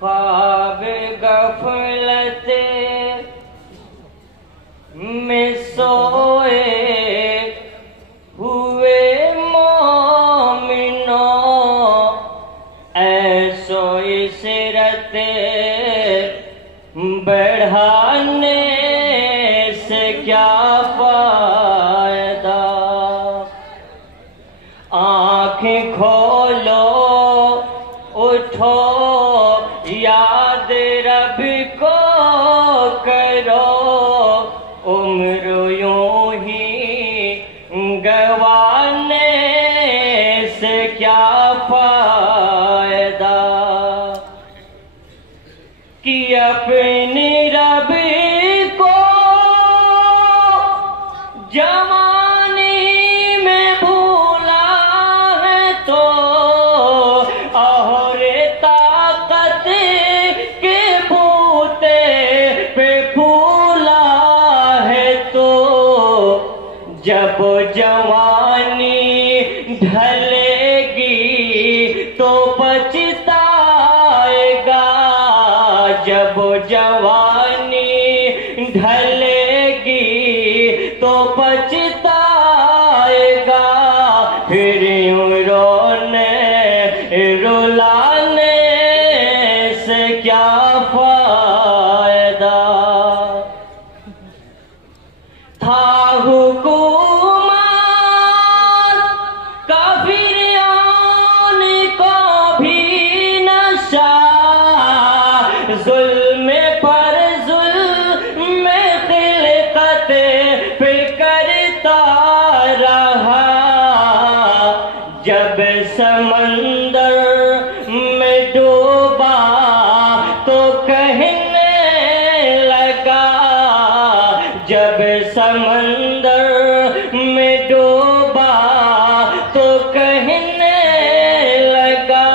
ख्वाब गफलत में सोए हुए मोमिनो, ऐसो इशरत बढ़ाने से क्या फायदा। आँखें खोलो उठो याद रब को करो, उम्र यूं ही गवाने से क्या फायदा। कि अपने रब को जवानी में भूला है तो, और ताकत के बूते पे फूला है तो, जब जवानी ढलेगी तो पछताएगा, जब जवानी ढलेगी तो पछताएगा। फिर यूं रोने रुलाने से क्या फायदा। था हुकूमत काफिरों को भी नशा, जुल्म पर जुल्म खिलकत पे करता रहा। जब समंदर में डूबा तो कहने लगा, जब समंदर में डूबा तो कहने लगा,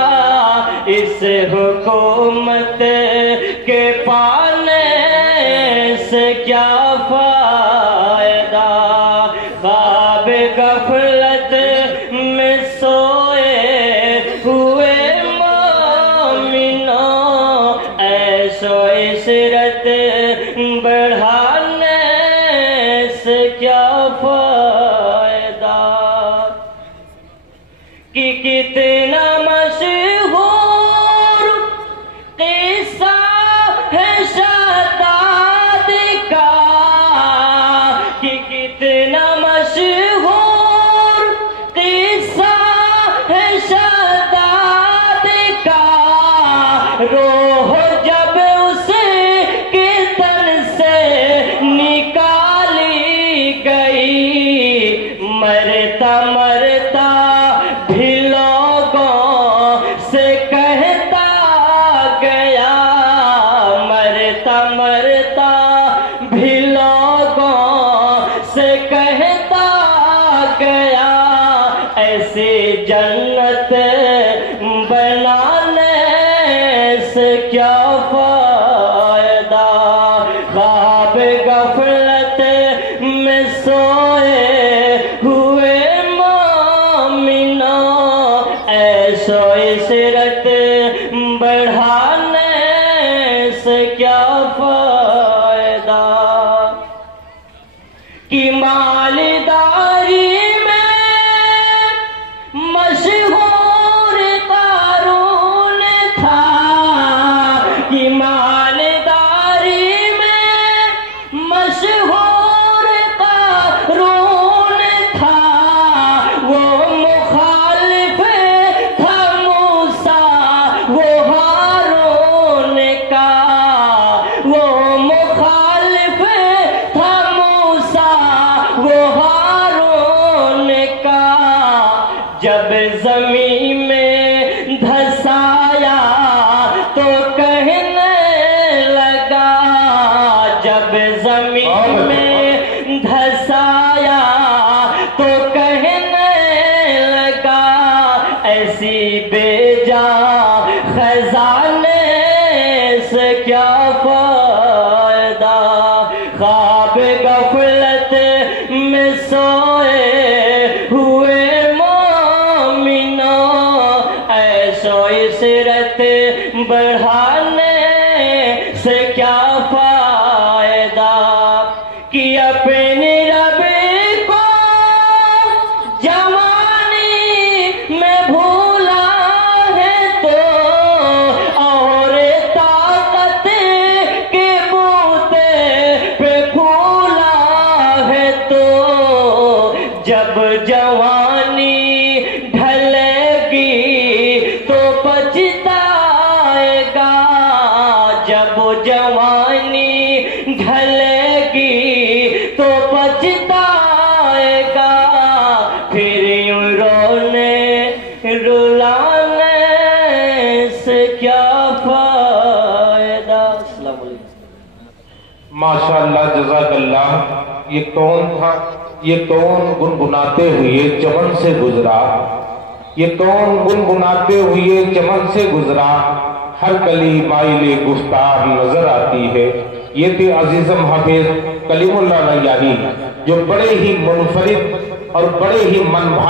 इस हुकूमत के पाने से क्या फायदा। ख्वाब गफलत में सोए हुए मोमिनो, ऐसो इशरत बढ़ाने से क्या फायदा। कि कितना मशहूर किस्सा है शदाद का, कि कितना मशहूर किस्सा है शदाद का। रोह जब उसके तन से निकाली गई, मरता मरता भी लोगों से कहता गया, मरता मरता भी लोगों से कहता गया, ऐसी जन्नत बनाने से क्या फायदा। ख्वाब गफलत में सोए हुए मोमिनो, ऐसो इशरत बढ़ाने से क्या फायदा। कि मालदारी में मशहूर कारून था, कि मालदारी में मशहूर कारून था। वो मुखालिफ था मूसा वो हारून का, वो मुखालिफ था मूसा वो हारून का। जब जमीन में धसाया तो कहने लगा, जब जमीन में धसाया तो कहने लगा, ऐसी बेजा खजाने से क्या फायदा। ख्वाब गफलत में सोए हुए मोमिनो, ऐसो इस नुसरत बढ़ाने से क्या फायदा कि अपने रब को जवानी में भूला है तो और ताकत के बूते पे फूला है तो जब जवानी ढलेगी तो पछताएगा जब जवानी ढलेगी तो पछताएगा फिर यूं रोने रुलाने से क्या फायदा। अस्सलाम वालेकुम। माशाअल्लाह जज़ाकल्लाह। ये कौन था? ये कौन गुनगुनाते हुए चमन से गुजरा? ये कौन गुनगुनाते हुए चमन से गुजरा? हर कली माइले गुफ्तार नजर आती है। ये थे अजीजम हाफिज कलीमुल्लाह नैयानी, जो बड़े ही मुनफरिद और बड़े ही मनभा